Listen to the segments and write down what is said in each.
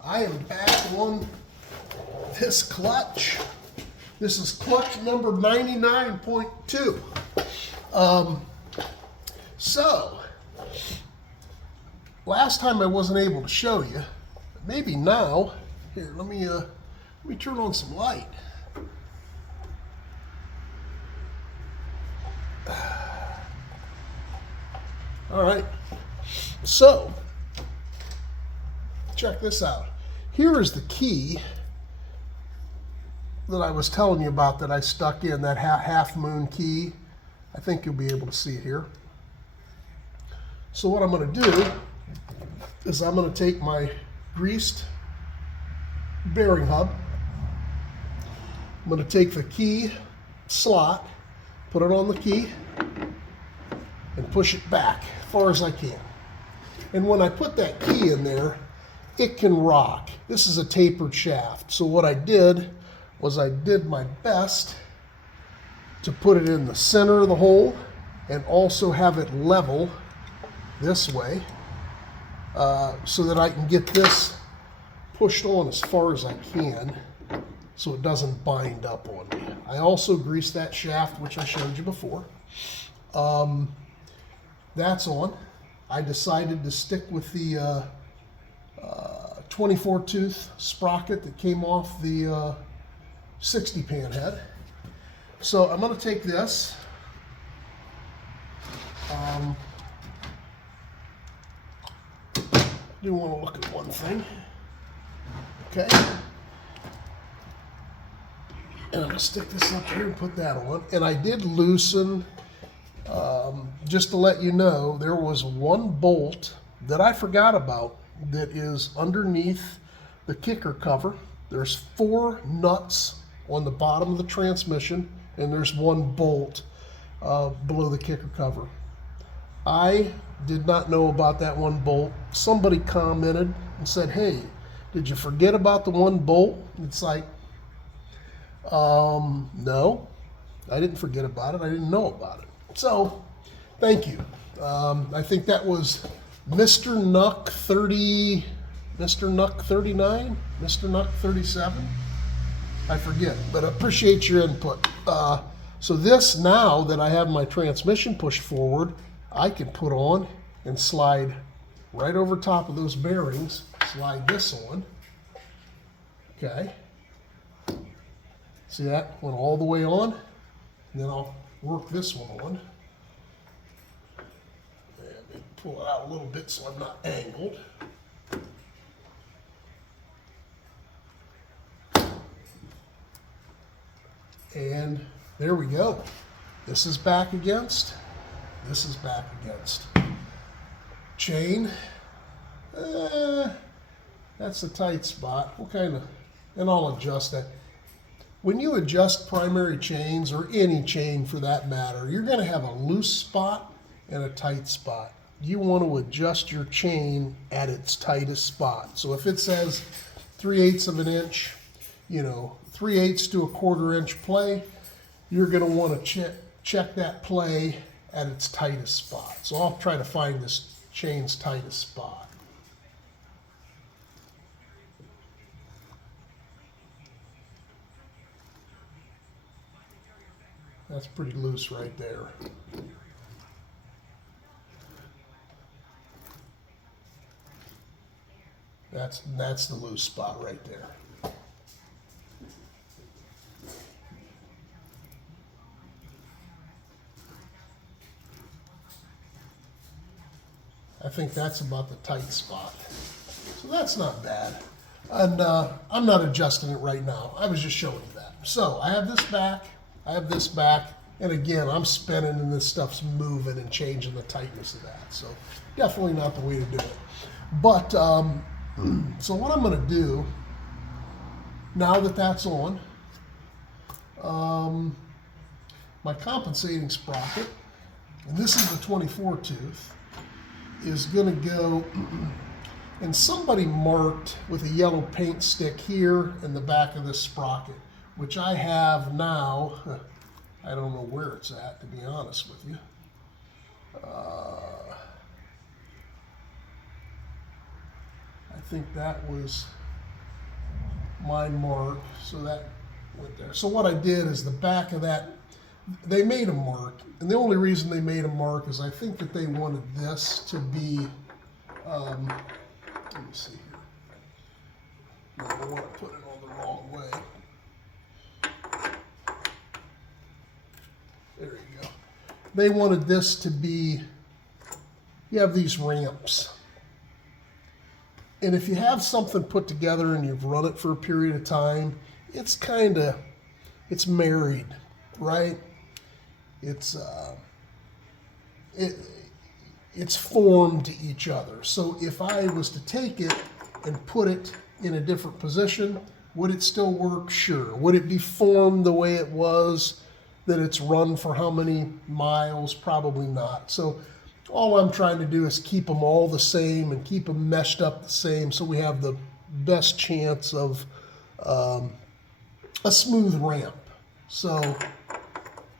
I am back on this clutch. This is clutch number 99.2. So last time I wasn't able to show you. Maybe now. Here, let me turn on some light. All right. So check this out. Here is the key that I was telling you about that I stuck in, that half moon key. I think you'll be able to see it here. So what I'm going to do is I'm going to take my greased bearing hub. I'm going to take the key slot, put it on the key, and push it back as far as I can. And when I put that key in there, it can rock. This is a tapered shaft. So what I did was I did my best to put it in the center of the hole and also have it level this way so that I can get this pushed on as far as I can so it doesn't bind up on me. I also greased that shaft, which I showed you before. That's on. I decided to stick with the 24 tooth sprocket that came off the 60 Panhead. So I'm going to take this. I do want to look at one thing. Okay. And I'm going to stick this up here and put that on. And I did loosen, just to let you know, there was one bolt that I forgot about that is underneath the kicker cover. There's 4 nuts on the bottom of the transmission, and there's one bolt below the kicker cover. I did not know about that one bolt. Somebody commented and said, hey, did you forget about the one bolt? It's like, no, I didn't forget about it. I didn't know about it. So, thank you. I think that was Mr. Nuck 30, Mr. Nuck 39, Mr. Nuck 37. I forget, but I appreciate your input. So this, now that I have my transmission pushed forward, I can put on and slide right over top of those bearings, slide this on. Okay. See that? Went all the way on. And then I'll work this one on. And pull it out a little bit so I'm not angled. And there we go. This is back against. This is back against. Chain. That's a tight spot. We'll kind of, and I'll adjust that. When you adjust primary chains, or any chain for that matter, you're going to have a loose spot and a tight spot. You want to adjust your chain at its tightest spot. So if it says 3/8 of an inch, 3/8 to a 1/4 inch play, you're going to want to check that play at its tightest spot. So I'll try to find this chain's tightest spot. That's pretty loose right there. That's the loose spot right there. I think that's about the tight spot. So that's not bad. And I'm not adjusting it right now. I was just showing you that. So I have this back. I have this back, and again, I'm spinning and this stuff's moving and changing the tightness of that. So definitely not the way to do it. But, so what I'm gonna do, now that that's on, my compensating sprocket, and this is the 24 tooth, is gonna go, and somebody marked with a yellow paint stick here in the back of this sprocket, which I have now. I don't know where it's at, to be honest with you. I think that was my mark, so that went there. So what I did is the back of that, they made a mark, and the only reason they made a mark is I think that they wanted this to be, let me see here. No, I don't want to put it on the wrong way. There you go. They wanted this to be, you have these ramps. And if you have something put together and you've run it for a period of time, it's it's married, right? It's formed to each other. So if I was to take it and put it in a different position, would it still work? Sure. Would it be formed the way it was that it's run for how many miles? Probably not. So all I'm trying to do is keep them all the same and keep them meshed up the same so we have the best chance of a smooth ramp. So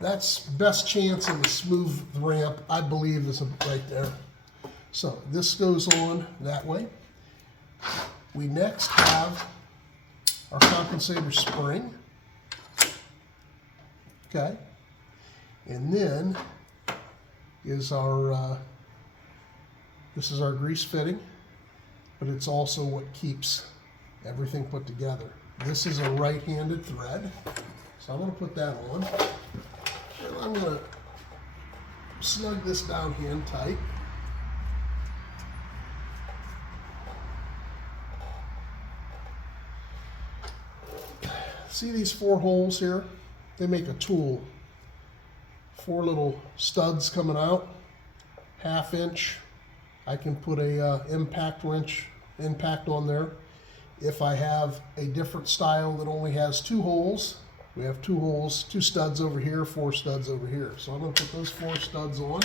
that's best chance of a smooth ramp, I believe, is right there. So this goes on that way. We next have our compensator spring. Okay. And then is our, this is our grease fitting, but it's also what keeps everything put together. This is a right-handed thread, so I'm going to put that on. And I'm going to snug this down hand tight. See these 4 holes here? They make a tool. 4 little studs coming out, 1/2 inch. I can put a impact wrench impact on there. If I have a different style that only has 2 holes, we have 2 holes, 2 studs over here, 4 studs over here. So I'm going to put those 4 studs on.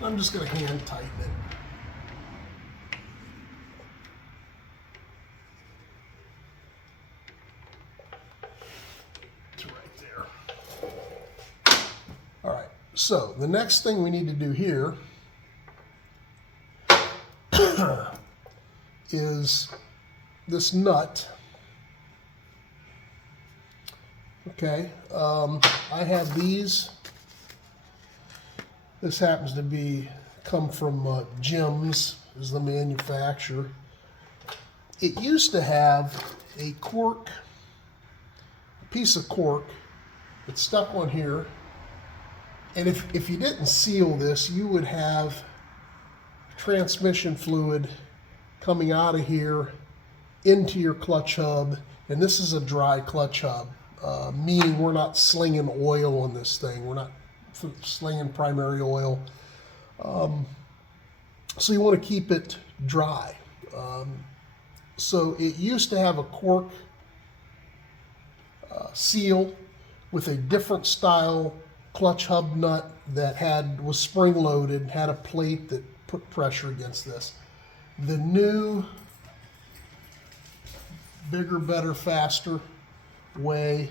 I'm just going to hand tighten it. To right there. All right, so the next thing we need to do here is this nut. Okay, I have these. This happens to come from Jim's, is the manufacturer. It used to have a cork, a piece of cork that stuck on here, and if you didn't seal this, you would have transmission fluid coming out of here into your clutch hub, and this is a dry clutch hub, meaning we're not slinging oil on this thing. We're not slinging primary oil. So you want to keep it dry. So it used to have a cork seal with a different style clutch hub nut that was spring loaded, had a plate that put pressure against this. The new bigger, better, faster way,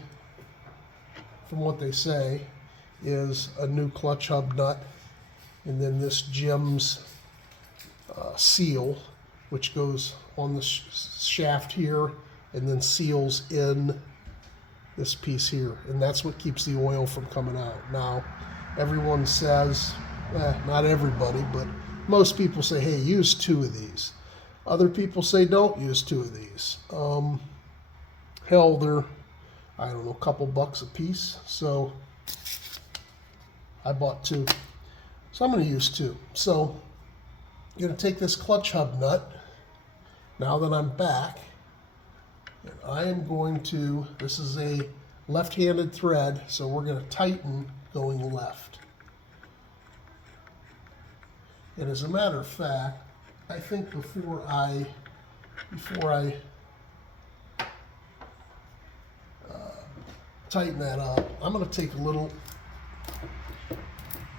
from what they say, is a new clutch hub nut, and then this Jim's seal, which goes on the shaft here and then seals in this piece here, and that's what keeps the oil from coming out. Now, everyone says, not everybody, but most people say, hey, use 2 of these. Other people say don't use 2 of these. Hell, they're, I don't know, a couple bucks a piece. So I bought 2. So I'm going to use 2. So I'm going to take this clutch hub nut, now that I'm back, and I am going to, this is a left-handed thread, so we're going to tighten going left. And as a matter of fact, I think before I tighten that up, I'm going to take a little,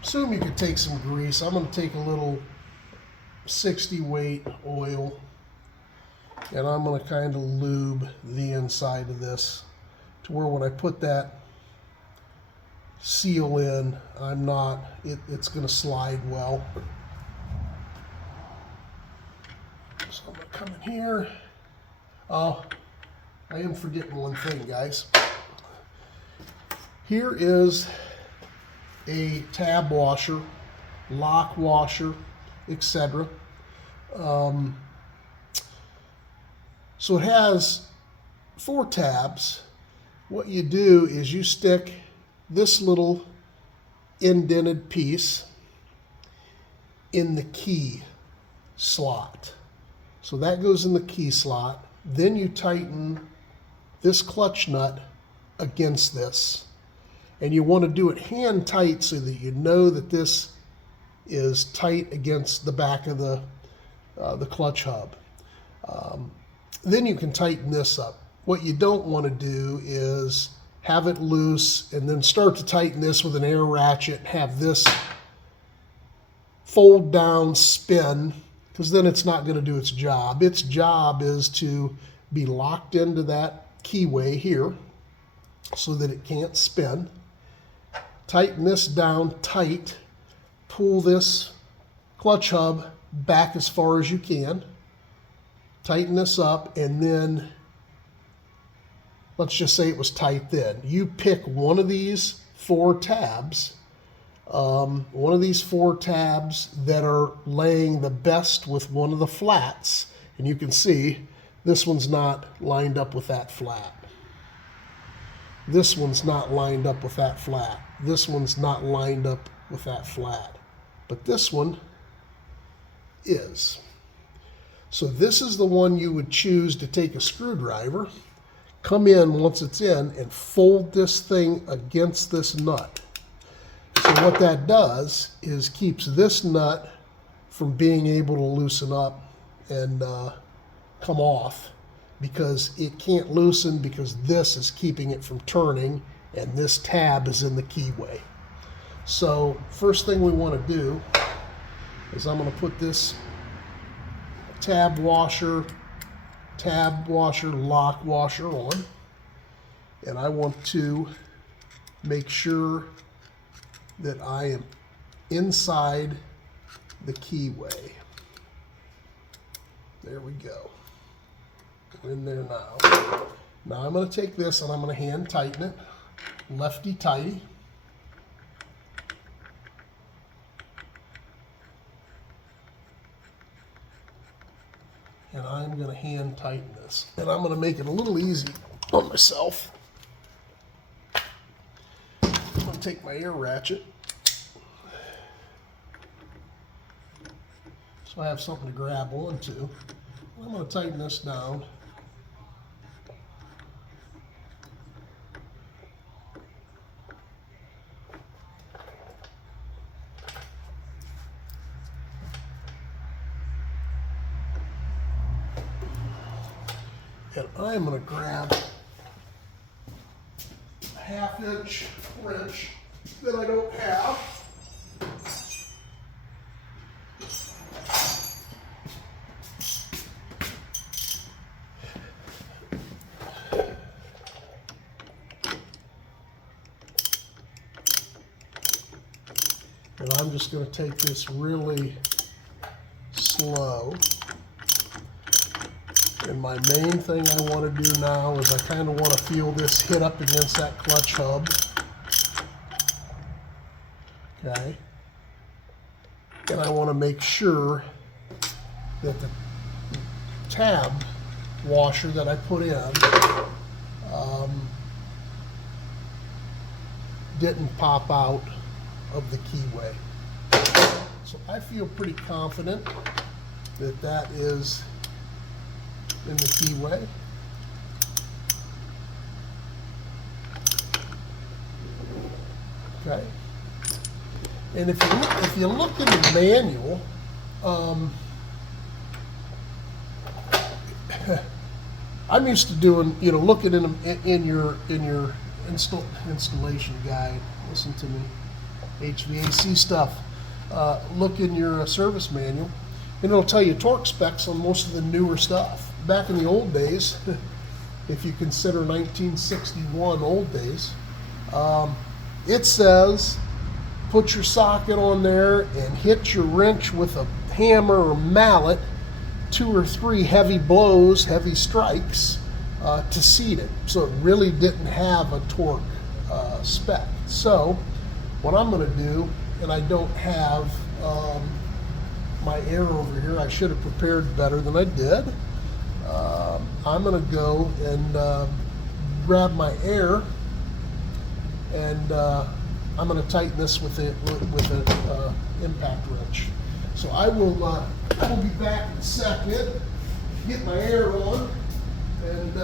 assume you could take some grease, I'm going to take a little 60 weight oil, and I'm going to kind of lube the inside of this to where when I put that seal in, it's going to slide well. come in here. Oh, I am forgetting one thing, guys. Here is a tab washer, lock washer, etc. So it has 4 tabs. What you do is you stick this little indented piece in the key slot. So that goes in the key slot. Then you tighten this clutch nut against this. And you want to do it hand tight so that you know that this is tight against the back of the clutch hub. Then you can tighten this up. What you don't want to do is have it loose and then start to tighten this with an air ratchet, have this fold down, spin, because then it's not going to do its job. Its job is to be locked into that keyway here so that it can't spin. Tighten this down tight, pull this clutch hub back as far as you can, tighten this up, and then let's just say it was tight then. You pick one of these 4 tabs, that are laying the best with one of the flats, and you can see this one's not lined up with that flat. This one's not lined up with that flat. This one's not lined up with that flat. But this one is. So this is the one you would choose to take a screwdriver, come in once it's in, and fold this thing against this nut. So what that does is keeps this nut from being able to loosen up and come off, because it can't loosen because this is keeping it from turning and this tab is in the keyway. So first thing we want to do is I'm going to put this tab washer, lock washer on, and I want to make sure that I am inside the keyway. There we go. We're in there now. Now I'm going to take this and I'm going to hand tighten it, lefty tighty. And I'm going to hand tighten this. And I'm going to make it a little easy on myself. I'm going to take my air ratchet, so I have something to grab onto. I'm going to tighten this down. And I'm going to grab a 1/2 inch wrench that I don't have. And I'm just going to take this really slow. And my main thing I want to do now is I kind of want to feel this hit up against that clutch hub. Okay. And I want to make sure that the tab washer that I put in didn't pop out of the keyway. So I feel pretty confident that that is in the keyway. Okay. And if you look in the manual, I'm used to doing, looking in your installation guide. Listen to me, HVAC stuff. Look in your service manual, and it'll tell you torque specs on most of the newer stuff. Back in the old days, if you consider 1961 old days, it says put your socket on there and hit your wrench with a hammer or mallet 2 or 3 heavy blows, heavy strikes to seat it. So it really didn't have a torque spec. So what I'm going to do, and I don't have my air over here, I should have prepared better than I did. I'm going to go and grab my air, and I'm going to tighten this with an impact wrench. So I will be back in a second, get my air on, and